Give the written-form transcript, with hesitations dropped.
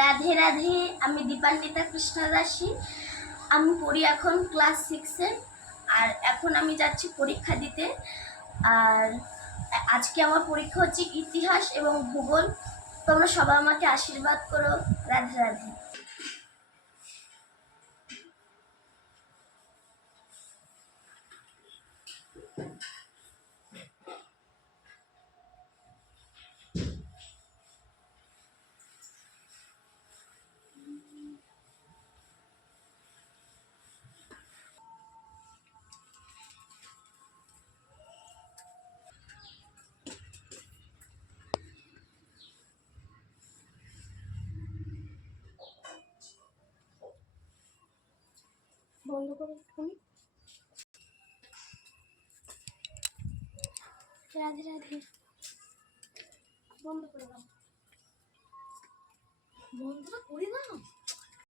রাধে রাধে। আমি দীপান্বিতা কৃষ্ণদাসী। আমি পড়ি এখন ক্লাস 6-এ। আর এখন আমি যাচ্ছি পরীক্ষা দিতে। আর আজকে আমার পরীক্ষা হচ্ছে ইতিহাস এবং ভূগোল। তোমরা সবাই আমাকে আশীর্বাদ করো। রাধে রাধে। বন্ধ করো তুমি। রাধে রাধে। বন্ধ করে দাও, বন্ধটা করে দাও।